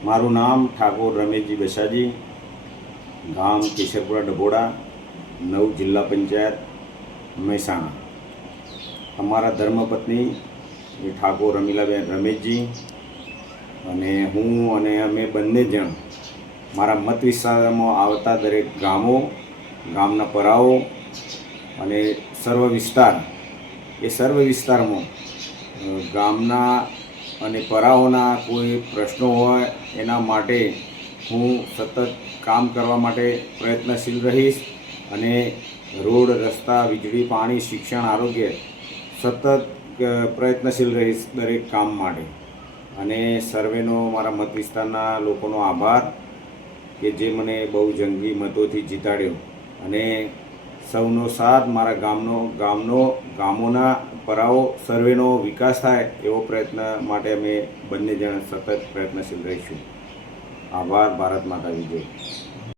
મારું નામ ઠાકોર રમેશજી બસાજી, ગામ કેશરપુરા ડભોડા, નવ જિલ્લા પંચાયત મહેસાણા. અમારા ધર્મપત્ની એ ઠાકોર રમીલાબેન રમેશજી અને હું અને અમે બંને જણ મારા મત વિસ્તારમાં આવતા દરેક ગામો, ગામના પરાઓ અને સર્વ વિસ્તારમાં ગામના અને પરાઓના કોઈ પ્રશ્નો હોય એના માટે હું સતત કામ કરવા માટે પ્રયત્નશીલ રહીશ અને રોડ, રસ્તા, વીજળી, પાણી, શિક્ષણ, આરોગ્ય સતત પ્રયત્નશીલ રહીશ દરેક કામ માટે. અને સર્વેનો મારા મત વિસ્તારના લોકોનો આભાર કે જે મને બહુ જંગી મતોથી જીતાડ્યો અને સૌનો સાથ, મારા ગામોના પરાઓ સર્વેનો વિકાસ થાય એવો પ્રયત્ન માટે અમે બંને જણ સતત પ્રયત્નશીલ રહીશું. આભાર. ભારત માતા વિજય.